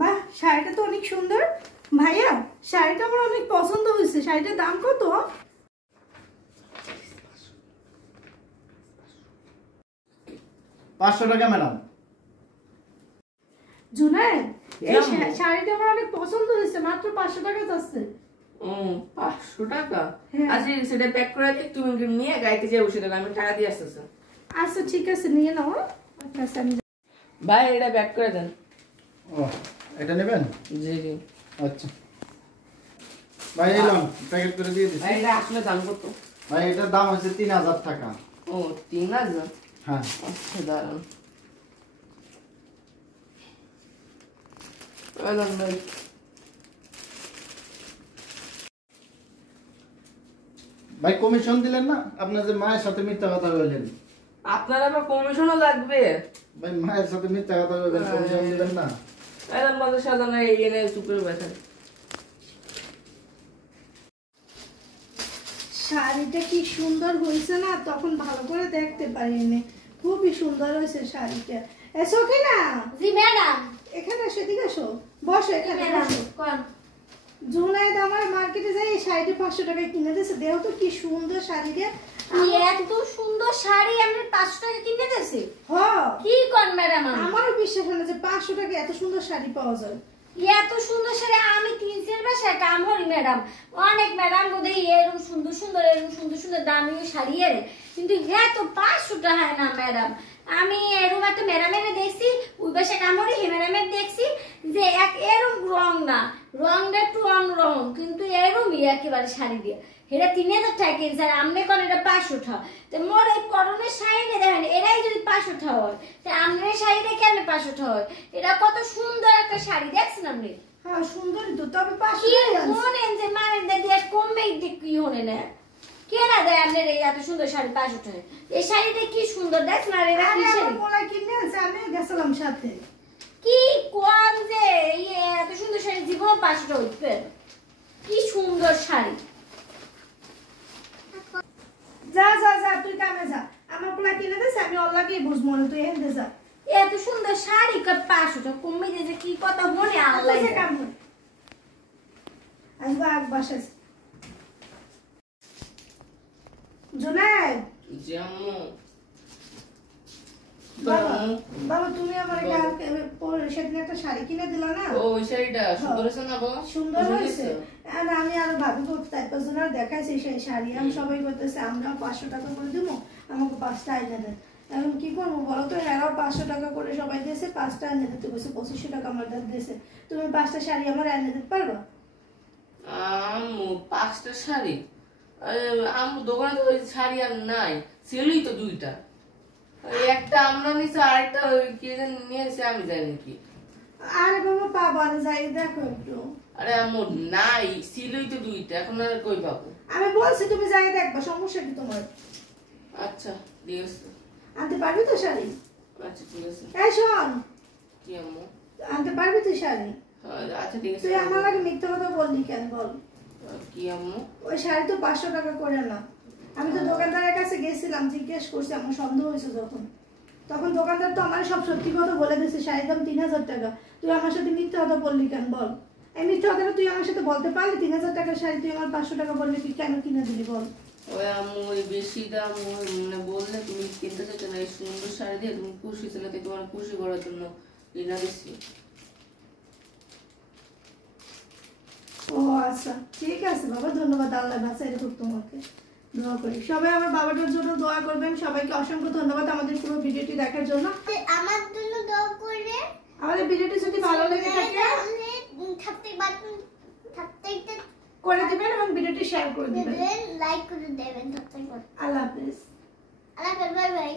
বাহ, শাড়িটা তো অনেক সুন্দর ভাইয়া। শাড়িটা আমার অনেক পছন্দ হয়েছে। শাড়িটার দাম কত? 500 টাকা ম্যাডাম। জুনায়েদ, এই শাড়িটা আমার অনেক পছন্দ হয়েছে, মাত্র 500 টাকা যাচ্ছে। 500 টাকা? আচ্ছা সেটা প্যাক করে দিই, তুমি নিয়ে গাড়িতে যেয়ে বসে দাও, আমি টাকা দিয়ে আসতেছি। আচ্ছা ঠিক আছে, নিয়ে নাও। আচ্ছা ভাই এটা প্যাক করে দেন। ও এটা নেবেন? জি জি। আচ্ছা ভাই এলাম, প্যাকেট করে দিয়ে দিচ্ছি। ভাই এটা আসলে দাম কত? ভাই এটার দাম হচ্ছে 3000 টাকা। ও 3000? হ্যাঁ। আচ্ছা দাঁড়ান ভাই। ভাই কমিশন দিলেন না? আপনার যে মায়ের সাথে মিথ্যা কথা বললেন। আপনার আবার কমিশনও লাগবে? ভাই মায়ের সাথে মিথ্যা কথা বললেন, কমিশন দিলেন না? একদম বাজার সাজানো এনে চুপে বসে। শাড়িটা কি সুন্দর হয়েছে না, তখন ভালো করে দেখতে পারিনি। খুবই সুন্দর হয়েছে শাড়িটা। এসো কি না? জি ম্যাডাম। এখানে এসো, এদিকে এসো, বসো এখানে বসো। কোন জুনায়েদ আমার মার্কেটে যাই এই শাড়িটা 500 টাকায় কিনে দিয়েছে। দেখো তো কি সুন্দর শাড়িটা। এত সুন্দর শাড়ি আমি 500 টাকা কিনে দিয়েছি। হ্যাঁ কি কোন ম্যাডাম? আমারও বিশ্বাস হয় না যে 500 টাকায় এত সুন্দর শাড়ি পাওয়া যায়। এত সুন্দর শাড়ি আমি 3 বাসায় কাম করি ম্যাডাম। অনেক ম্যাডাম বোধ এরকম সুন্দর সুন্দর এরকম সুন্দর সুন্দর দামি শাড়ি এর, কিন্তু এত 500 টাকা না ম্যাডাম। আমি এরকম একটা ম্যাডামের দেখছি, ওই বাসায় কাম করি, এই ম্যাডামের দেখছি যে এরকম রং না, রংটা একটু অন্যরকম, কিন্তু এরকমই একেবারে শাড়ি দিয়ে। এটা 3000 টাকা কিনছে, আর আমি কোন এটা 500 টাকা। তো মোর এই পরনের শাড়িটা দেখেন, এরাই যদি 500 টাকা হয়, তো আপনার শাড়িটা কেন 500 টাকা হয়? এটা কত সুন্দর একটা শাড়ি, দেখছেন আপনি? হ্যাঁ সুন্দরই তো, তবে 500 কি টাকা মনেন যে মানে দেশ কমে কি হনে না? কে না দেয় আপনার এই এত সুন্দর শাড়ি 500 টাকা? এই শাড়িটা কি সুন্দর, দেখছেন? আর এটা কি শাড়ি? মোলা কিনে আনছে, আমি গেছিলাম সাথে। কি কোন যে এই এত সুন্দর শাড়ি জীবন 500 টাকা হইতে? কি সুন্দর শাড়ি। যা যা যা, তুই কামে যা। আমার পোলা কিনে দিয়েছে, আমি ওর লাগেই বুঝবো না, তুই এনে যা। এত সুন্দর শাড়ি 500 টাকা কমে যে কি কথা মনে আল্লাহ তুই কাম কর। আসবো এক বাসে। জুনায়েদ, জামু বাবা বাবা তুমি আমার সেদিন একটা শাড়ি কিনে দিলা না? ও ওই শাড়িটা সুন্দর হয়েছে না গো? সুন্দর হয়েছে। আর আমি আরো ভাবি করতে 4-5 জনের দেখাইছি সেই শাড়ি, আমি সবাই করতেছে আমরা 500 টাকা করে দিব, আমাকে 5টা এনে দেন। এখন কি করবো বলো তো, এরাও 500 টাকা করে সবাই দিয়েছে, 5টা এনে দিতে বলছে, 2500 টাকা আমার দিয়েছে। তুমি 5টা শাড়ি আমার এনে দিতে পারবা? আম্মু 5টা শাড়ি? আম্মু দোকানে তো ওই শাড়ি আর নাই, ছেলেই তো 2টা। একটা আমরা নিচে, আরেকটা কি জানি নিয়েছে, আমি জানি কি। আরে বাবা পাবা না, যাই দেখো একটু। আরে আম্মু নাই, ছিলই তো 2টা, এখন আর কই পাবো? আমি বলছি তুমি যাই দেখবা, সমস্যা কি তোমার? আচ্ছা ঠিক আছে। আনতে পারবি তো শাড়ি? আচ্ছা ঠিক আছে। এই শোন, কি আম্মু? আনতে পারবি তুই শাড়ি? আচ্ছা ঠিক আছে। তুই আমার লাগে মিথ্যা কথা বললি কেন বল? কি আম্মু? ওই শাড়ি তো 500 টাকা করে না। আমি তো দোকানদারের কাছে গেছিলাম, জিজ্ঞেস করছি, আমার সন্দেহ হয়েছে যখন, তখন দোকানদার তো আমার সব সত্যি কথা বলে দিয়েছে, শাড়ির দাম 3000 টাকা। তুই আমার সাথে মিথ্যা কথা বললি কেন বল? এই মিথ্যা কথাটা তুই আমার সাথে বলতে পারলি? 3000 টাকার শাড়ি তুই আমার 500 টাকা বললি, তুই কেন কিনে দিলি বল? ওই আম্মু ওই বেশি দাম মানে বললে তুমি কিনতে চাইছো না, এই সুন্দর শাড়ি দিয়ে তুমি খুশি ছিলে, তাই তোমার খুশি করার জন্য কিনা দিচ্ছি। ও আচ্ছা ঠিক আছে বাবা, ধন্যবাদ। আল্লাহ বাঁচাই রাখুক তোমাকে, দোয়া করি। সবাই আমার বাবাটার জন্য দোয়া করবেন। সবাইকে অসংখ্য ধন্যবাদ আমাদের পুরো ভিডিওটি দেখার জন্য। আমার জন্য দোয়া করে। আমাদের ভিডিওটি যদি ভালো লেগে থাকে করে দিবেন এবং ভিডিওটি শেয়ার করে দিবেন, লাইক করে দেবেন। আল্লাহ হাফেজ। আল্লাহ হাফেজ, বাই বাই।